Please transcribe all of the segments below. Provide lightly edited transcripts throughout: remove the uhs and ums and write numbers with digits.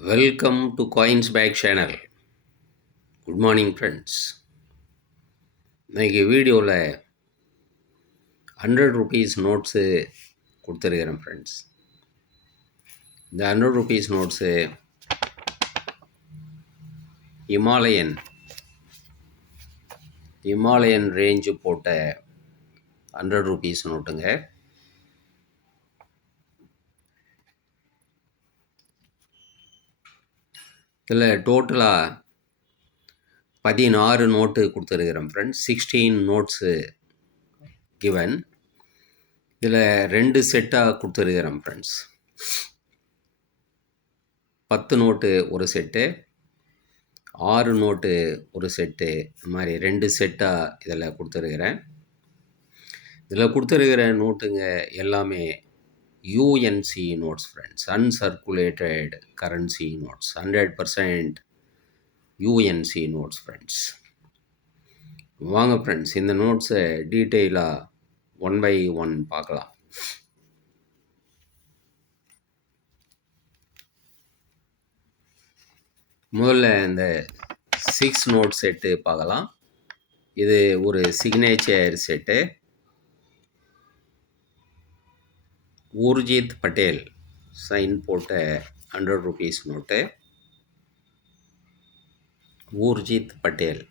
Welcome to Coins Bag channel. Good morning friends. இன்னைக்கு வீடியோவில் 100 rupees notes கொடுத்துருக்கிறேன் ஃப்ரெண்ட்ஸ். இந்த 100 rupees நோட்ஸு இமாலயன் ரேஞ்சு போட்ட 100 rupees நோட்டுங்க. இதில் டோட்டலாக 16 நோட்டு கொடுத்துருக்கிறேன் ஃப்ரெண்ட்ஸ். 16 நோட்ஸு கிவன். இதில் 2 செட்டாக கொடுத்துருக்கிறேன் ஃப்ரெண்ட்ஸ். 10 நோட்டு ஒரு செட்டு, 6 நோட்டு ஒரு செட்டு, இந்த மாதிரி 2 செட்டாக இதில் கொடுத்துருக்கிறேன். இதில் கொடுத்துருக்கிற நோட்டுங்க எல்லாமே UNC notes friends, uncirculated currency notes, 100% UNC notes friends. வாங்க ஃப்ரெண்ட்ஸ், இந்த நோட்ஸை டீட்டெயிலாக 1 by 1 பார்க்கலாம். முதல்ல இந்த 6 நோட் செட்டு பார்க்கலாம். இது ஒரு signature set. Urjit Patel sign போட்ட 100 rupees note. Urjit Patel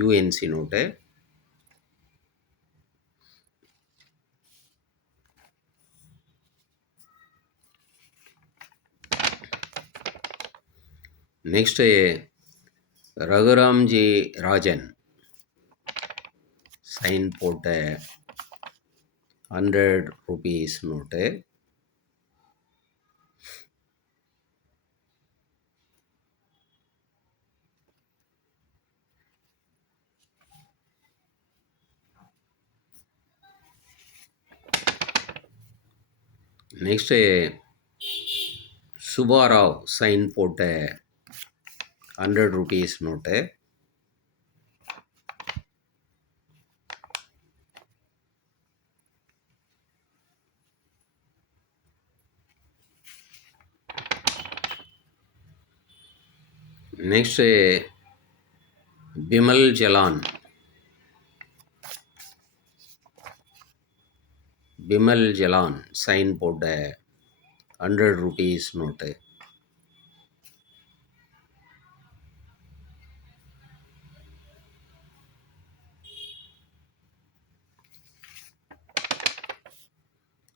UNC note. Next Raghuramji Rajan sign போட்ட 100 rupees note. Next Subbarao sign போட்ட 100 rupees note. Next Bimal Jalan sign போட்ட 100 rupees note.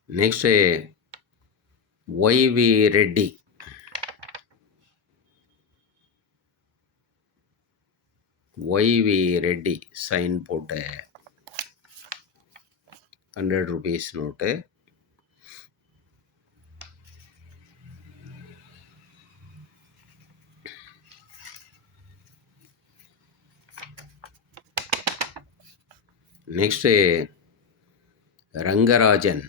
Next Y V Reddy sign போட்ட 100 rupees note. Next Rangarajan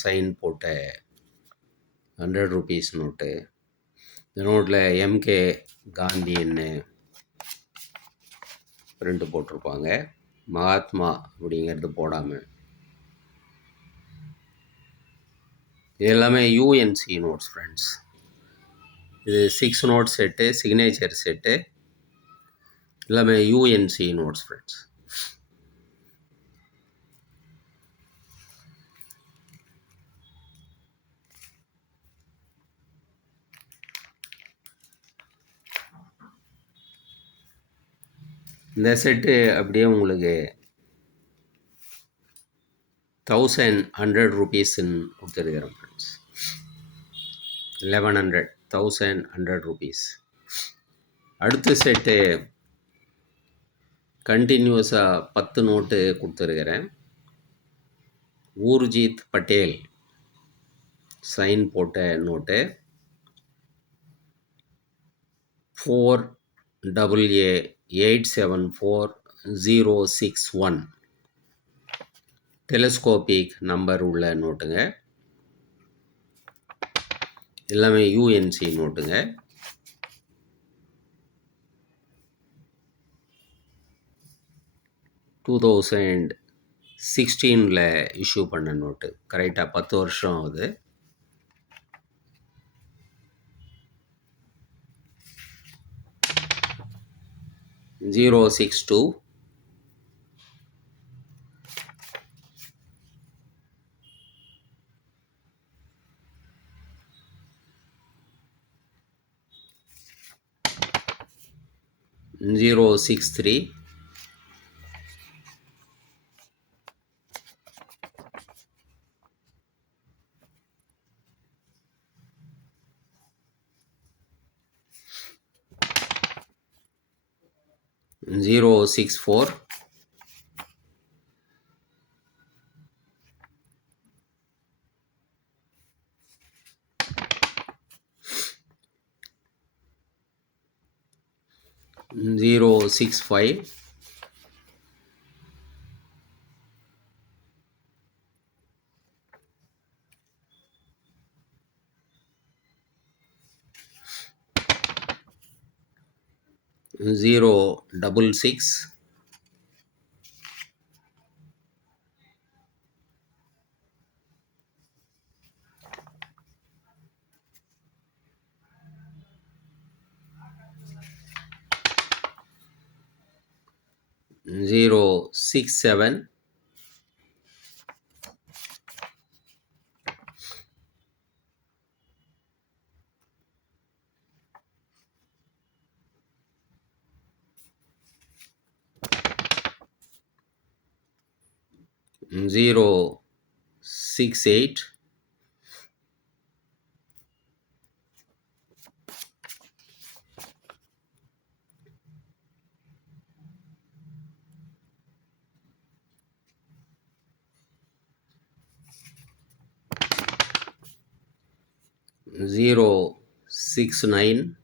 sign போட்ட 100 rupees நோட்டு. இந்த நோட்டில் எம்கே காந்தின்னு பிரிண்ட் போட்டிருப்பாங்க, மகாத்மா அப்படிங்கிறது போடாமல். இது எல்லாமே யூஎன்சி நோட்ஸ் ஃப்ரெண்ட்ஸ். இது 6 நோட் செட்டு, சிக்னேச்சர் செட்டு, எல்லாமே யூஎன்சி நோட்ஸ் ஃப்ரெண்ட்ஸ். இந்த செட்டு அப்படியே உங்களுக்கு 1100 rupeesன்னு கொடுத்துருக்கிறேன் ஃப்ரெண்ட்ஸ். 1100 rupees. அடுத்த செட்டு கண்டினியூஸாக 10 நோட்டு கொடுத்துருக்கிறேன். ஊர்ஜித் பட்டேல் சைன் போட்ட நோட்டு. 4AA874061 டெலஸ்கோபிக் நம்பர் உள்ள நோட்டுங்க. எல்லாமே யூஎன்சி நோட்டுங்க. $2006 16ல் இஷ்யூ பண்ண நோட்டு. கரெக்டாக 10 வருஷம் ஆகுது. ஜீரோ 62 063 064 065 066 067 068 069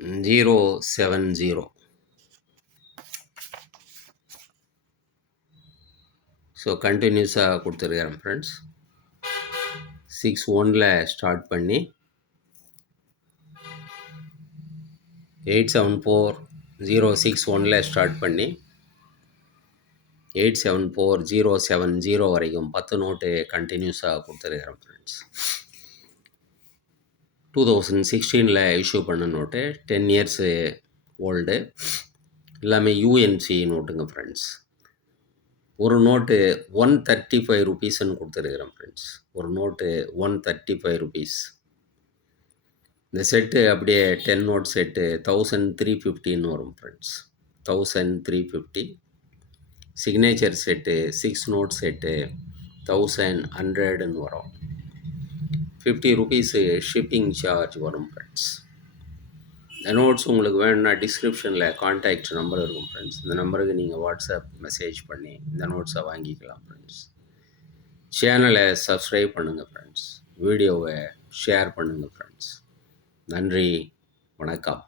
070. ஸோ கண்டினியூஸாக கொடுத்துருக்கிறேன் ஃப்ரெண்ட்ஸ். 61ல் ஸ்டார்ட் பண்ணி 874061ல் ஸ்டார்ட் பண்ணி 874070 வரைக்கும் 10 நோட்டு கண்டினியூஸாக கொடுத்துருக்கிறேன் ஃப்ரெண்ட்ஸ். 2016ல் இஷ்யூ பண்ண நோட்டு 10 இயர்ஸு ஓல்டு. எல்லாமே யூஎன்சி நோட்டுங்க ஃப்ரெண்ட்ஸ். ஒரு நோட்டு 135 ருபீஸ்ன்னு கொடுத்துருக்குறேன் ஃப்ரெண்ட்ஸ். ஒரு நோட்டு 135 ருபீஸ். இந்த செட்டு அப்படியே 10 நோட் செட்டு 1350 வரும் friends. 1350. Signature set 6 note set 1100 வரும். 50 ருபீஸு ஷிப்பிங் சார்ஜ் வரும் ஃப்ரெண்ட்ஸ். இந்த நோட்ஸ் உங்களுக்கு வேணும்னா டிஸ்கிரிப்ஷனில் கான்டாக்ட் நம்பர் இருக்கும் ஃப்ரெண்ட்ஸ். இந்த நம்பருக்கு நீங்கள் வாட்ஸ்அப் மெசேஜ் பண்ணி இந்த நோட்ஸை வாங்கிக்கலாம் ஃப்ரெண்ட்ஸ். சேனலை சப்ஸ்கிரைப் பண்ணுங்கள் ஃப்ரெண்ட்ஸ். வீடியோவை ஷேர் பண்ணுங்கள் ஃப்ரெண்ட்ஸ். நன்றி, வணக்கம்.